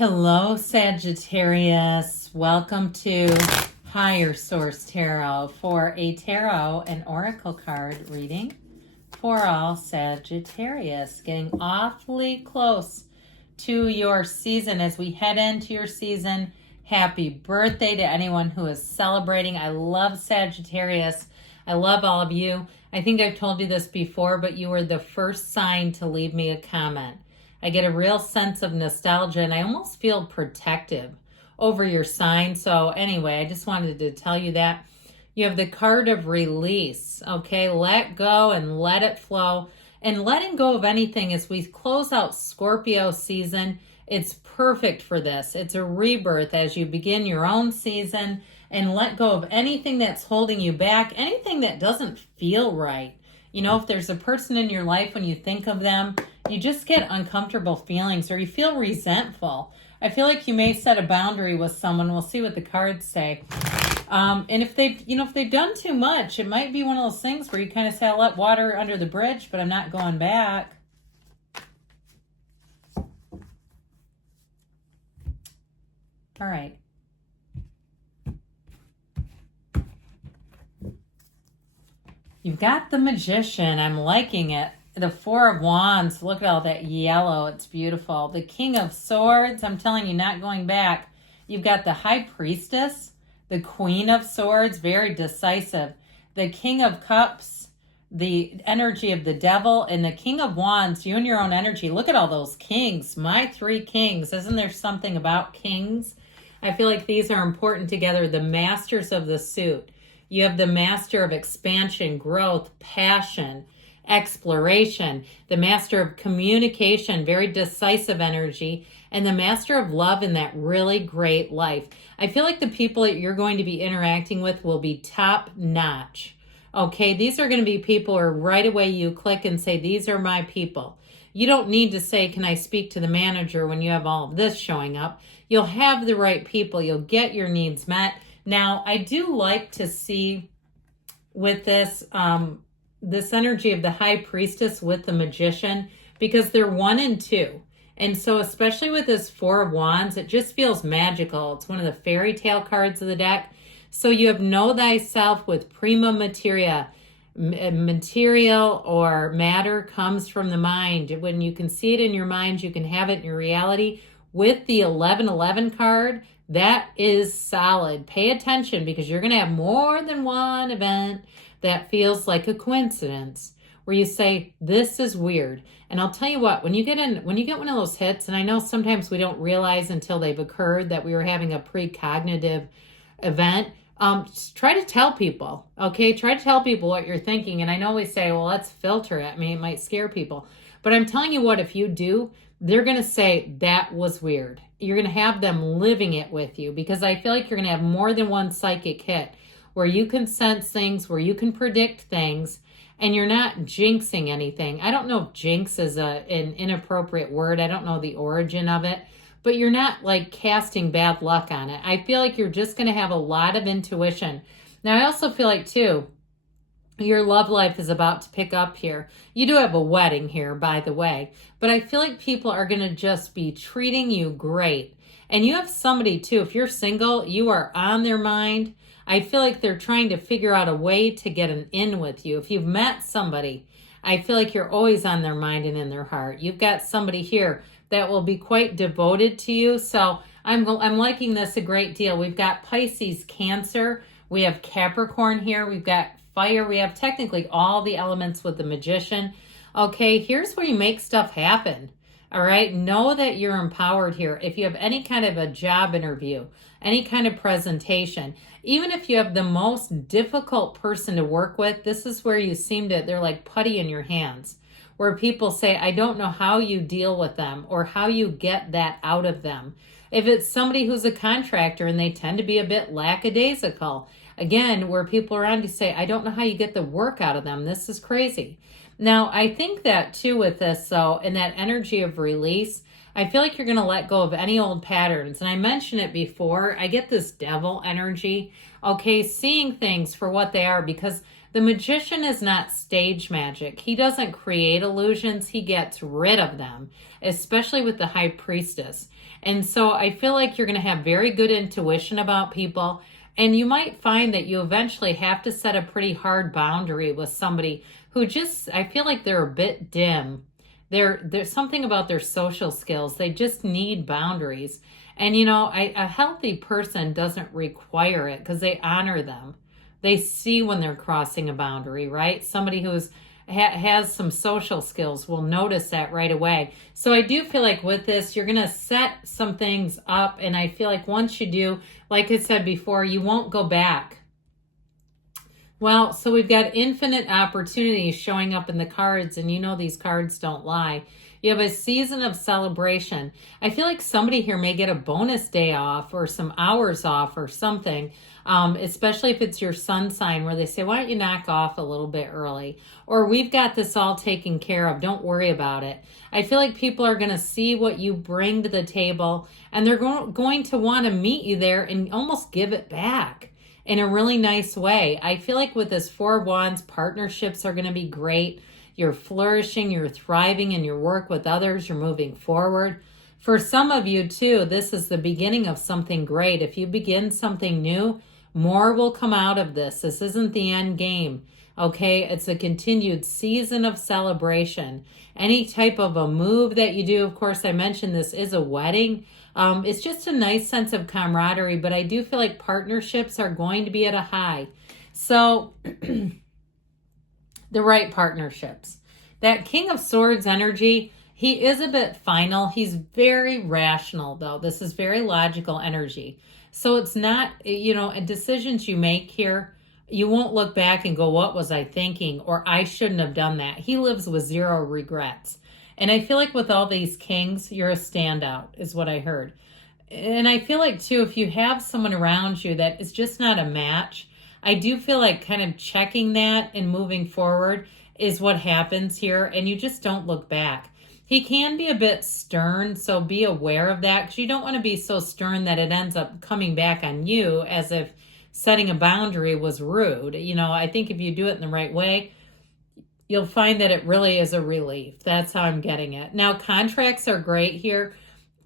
Hello, Sagittarius. Welcome to Higher Source Tarot for a tarot and oracle card reading for all Sagittarius. Getting awfully close to your season as we head into your season. Happy birthday to anyone who is celebrating. I love Sagittarius. I love all of you. I think I've told you this before, but you were the first sign to leave me a comment. I get a real sense of nostalgia and I almost feel protective over your sign. So anyway, I just wanted to tell you that. You have the card of release, okay? Let go and let it flow. And letting go of anything as we close out Scorpio season, it's perfect for this. It's a rebirth as you begin your own season and let go of anything that's holding you back, anything that doesn't feel right. You know, if there's a person in your life, when you think of them, you just get uncomfortable feelings or you feel resentful. I feel like you may set a boundary with someone. We'll see what the cards say. And if they've done too much, it might be one of those things where you kind of say, I'll let water under the bridge, but I'm not going back. All right. You've got the Magician. I'm liking it. The Four of Wands. Look at all that yellow. It's beautiful. The King of Swords. I'm telling you, not going back. You've got the High Priestess. The Queen of Swords. Very decisive. The King of Cups. The energy of the Devil. And the King of Wands. You and your own energy. Look at all those kings. My three kings. Isn't there something about kings? I feel like these are important together. The masters of the suit. You have the master of expansion, growth, passion, exploration, the master of communication, very decisive energy, and the master of love in that really great life. I feel like the people that you're going to be interacting with will be top notch. Okay, these are going to be people where right away you click and say, these are my people. You don't need to say, can I speak to the manager when you have all of this showing up? You'll have the right people. You'll get your needs met. Now, I do like to see with this, this energy of the High Priestess with the Magician, because they're 1 and 2. And so especially with this Four of Wands, it just feels magical. It's one of the fairy tale cards of the deck. So you have know thyself with prima materia. Material or matter comes from the mind. When you can see it in your mind, you can have it in your reality. With the 1111 card, that is solid. Pay attention because you're going to have more than one event that feels like a coincidence where you say, this is weird. And I'll tell you what, when you get one of those hits, and I know sometimes we don't realize until they've occurred that we were having a precognitive event, just try to tell people, okay? Try to tell people what you're thinking. And I know we say, well, let's filter it. I mean, it might scare people. But I'm telling you what, if you do, they're going to say, that was weird. You're going to have them living it with you because I feel like you're going to have more than one psychic hit where you can sense things, where you can predict things, and you're not jinxing anything. I don't know if jinx is an inappropriate word. I don't know the origin of it, but you're not like casting bad luck on it. I feel like you're just going to have a lot of intuition. Now, I also feel like, too, your love life is about to pick up here. You do have a wedding here, by the way, but I feel like people are going to just be treating you great. And you have somebody, too, if you're single, you are on their mind. I feel like they're trying to figure out a way to get an in with you. If you've met somebody, I feel like you're always on their mind and in their heart. You've got somebody here that will be quite devoted to you. So I'm liking this a great deal. We've got Pisces, Cancer. We have Capricorn here. We've got fire. We have technically all the elements with the Magician. Okay, here's where you make stuff happen. All right, know that you're empowered here. If you have any kind of a job interview, any kind of presentation, even if you have the most difficult person to work with, this is where you seem to, they're like putty in your hands, where people say, I don't know how you deal with them or how you get that out of them. If it's somebody who's a contractor and they tend to be a bit lackadaisical, again, where people around you say, I don't know how you get the work out of them. This is crazy. Now, I think that too with this, though, in that energy of release, I feel like you're going to let go of any old patterns. And I mentioned it before. I get this devil energy, okay, seeing things for what they are because The magician is not stage magic. He doesn't create illusions. He gets rid of them, especially with the high priestess. And so I feel like you're going to have very good intuition about people. And you might find that you eventually have to set a pretty hard boundary with somebody who just, I feel like they're a bit dim. There's something about their social skills. They just need boundaries. And, you know, a healthy person doesn't require it because they honor them. They see when they're crossing a boundary, right? Somebody who's has some social skills will notice that right away. So I do feel like with this, you're going to set some things up. And I feel like once you do, like I said before, you won't go back. Well, so we've got infinite opportunities showing up in the cards, and you know these cards don't lie. You have a season of celebration. I feel like somebody here may get a bonus day off or some hours off or something, especially if it's your sun sign where they say, why don't you knock off a little bit early? Or we've got this all taken care of. Don't worry about it. I feel like people are going to see what you bring to the table, and they're going to want to meet you there and almost give it back in a really nice way. I feel like with this Four of Wands, partnerships are going to be great. You're flourishing, you're thriving in your work with others, you're moving forward. For some of you too, this is the beginning of something great. If you begin something new, more will come out of this. This isn't the end game, okay? It's a continued season of celebration. Any type of a move that you do, of course, I mentioned this is a wedding. It's just a nice sense of camaraderie, but I do feel like partnerships are going to be at a high. So the right partnerships. That King of Swords energy, he is a bit final. He's very rational, though. This is very logical energy. So it's not, you know, decisions you make here, you won't look back and go, what was I thinking? Or I shouldn't have done that. He lives with zero regrets. And I feel like with all these kings, you're a standout, is what I heard. And I feel like, too, if you have someone around you that is just not a match, I do feel like kind of checking that and moving forward is what happens here. And you just don't look back. He can be a bit stern, so be aware of that, because you don't want to be so stern that it ends up coming back on you as if setting a boundary was rude. You know, I think if you do it in the right way, you'll find that it really is a relief. That's how I'm getting it. Now, contracts are great here.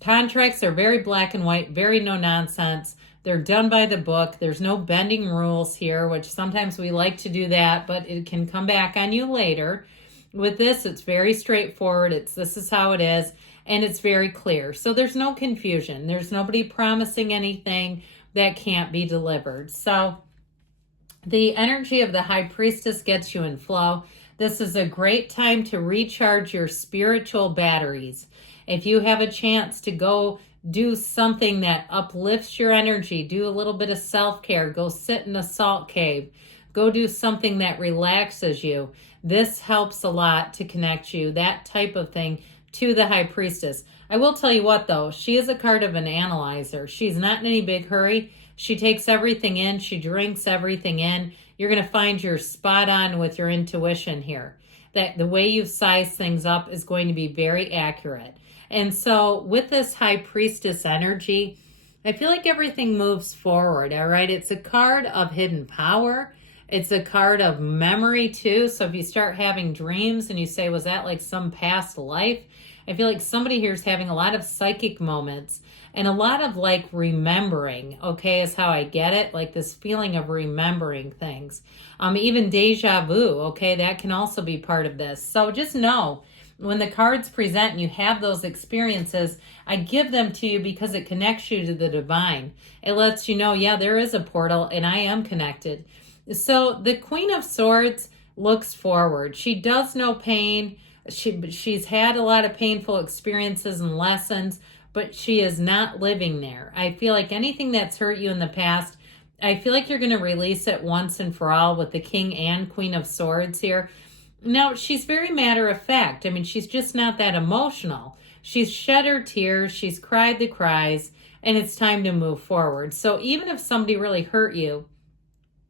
Contracts are very black and white, very no nonsense. They're done by the book. There's no bending rules here, which sometimes we like to do that, but it can come back on you later. With this, it's very straightforward. This is how it is, and it's very clear. So there's no confusion. There's nobody promising anything that can't be delivered. So the energy of the High Priestess gets you in flow. This is a great time to recharge your spiritual batteries. If you have a chance to go do something that uplifts your energy, do a little bit of self-care, go sit in a salt cave, go do something that relaxes you. This helps a lot to connect you, that type of thing, to the High Priestess. I will tell you what, though, she is a card of an analyzer. She's not in any big hurry. She takes everything in. She drinks everything in. You're going to find you're spot on with your intuition here. That the way you've sized things up is going to be very accurate. And so with this High Priestess energy, I feel like everything moves forward, all right? It's a card of hidden power. It's a card of memory, too. So if you start having dreams and you say, was that like some past life? I feel like somebody here is having a lot of psychic moments and a lot of like remembering, okay, is how I get it. Like this feeling of remembering things. Even deja vu, okay, that can also be part of this. So just know when the cards present and you have those experiences, I give them to you because it connects you to the divine. It lets you know, yeah, there is a portal and I am connected. So the Queen of Swords looks forward. She does know pain. She's had a lot of painful experiences and lessons, but she is not living there. I feel like anything that's hurt you in the past, I feel like you're going to release it once and for all with the King and Queen of Swords here. Now, she's very matter of fact. I mean, she's just not that emotional. She's shed her tears. She's cried the cries, and it's time to move forward. So even if somebody really hurt you,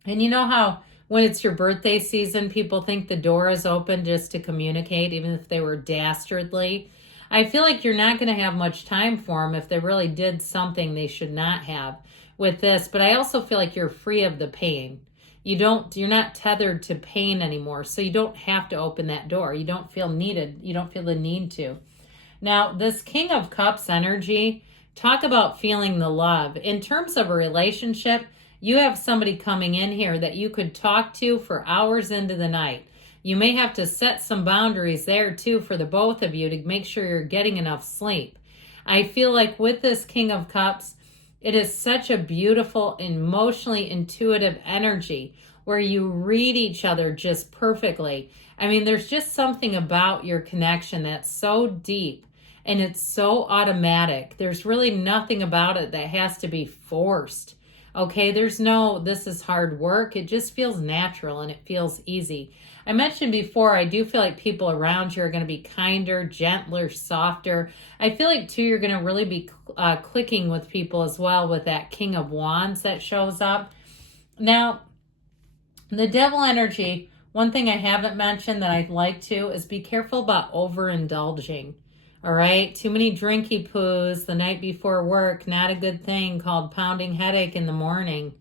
and you know how when it's your birthday season, people think the door is open just to communicate, even if they were dastardly. I feel like you're not going to have much time for them if they really did something they should not have with this. But I also feel like you're free of the pain. You're not tethered to pain anymore. So you don't have to open that door. You don't feel needed. You don't feel the need to. Now, this King of Cups energy, talk about feeling the love. In terms of a relationship, you have somebody coming in here that you could talk to for hours into the night. You may have to set some boundaries there too for the both of you to make sure you're getting enough sleep. I feel like with this King of Cups, it is such a beautiful, emotionally intuitive energy where you read each other just perfectly. I mean, there's just something about your connection that's so deep and it's so automatic. There's really nothing about it that has to be forced. Okay, there's no, this is hard work. It just feels natural and it feels easy. I mentioned before, I do feel like people around you are going to be kinder, gentler, softer. I feel like, too, you're going to really be clicking with people as well with that King of Wands that shows up. Now, the Devil energy, one thing I haven't mentioned that I'd like to is be careful about overindulging. All right, too many drinky poos the night before work, not a good thing, called pounding headache in the morning.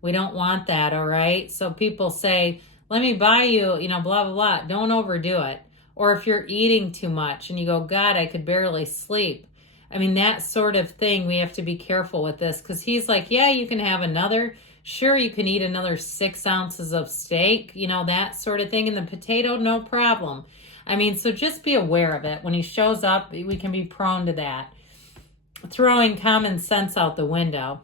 We don't want that, all right? So people say, let me buy you, blah, blah, blah. Don't overdo it. Or if you're eating too much and you go, God, I could barely sleep. I mean, that sort of thing, we have to be careful with this because he's like, yeah, you can have another. Sure, you can eat another 6 ounces of steak, that sort of thing. And the potato, no problem. I mean, so just be aware of it. When he shows up, we can be prone to that. Throwing common sense out the window.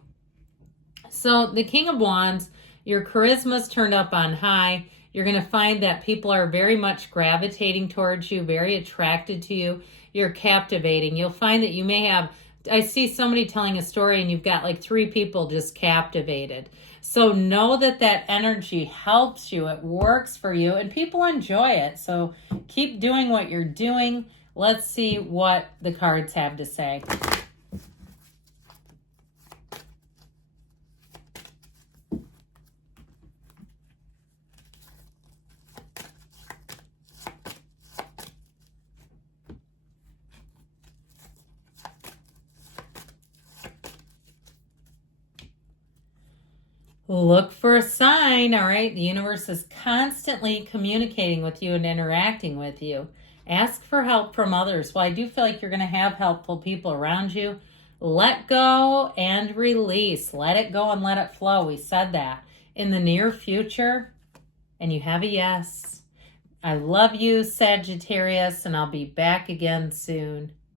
So the King of Wands, your charisma's turned up on high. You're going to find that people are very much gravitating towards you, very attracted to you. You're captivating. You'll find that you may have, I see somebody telling a story and you've got like 3 people just captivated. So know that that energy helps you. It works for you and people enjoy it. So keep doing what you're doing. Let's see what the cards have to say. Look for a sign, all right? The universe is constantly communicating with you and interacting with you. Ask for help from others. Well, I do feel like you're going to have helpful people around you. Let go and release. Let it go and let it flow. We said that. In the near future, and you have a yes. I love you, Sagittarius, and I'll be back again soon.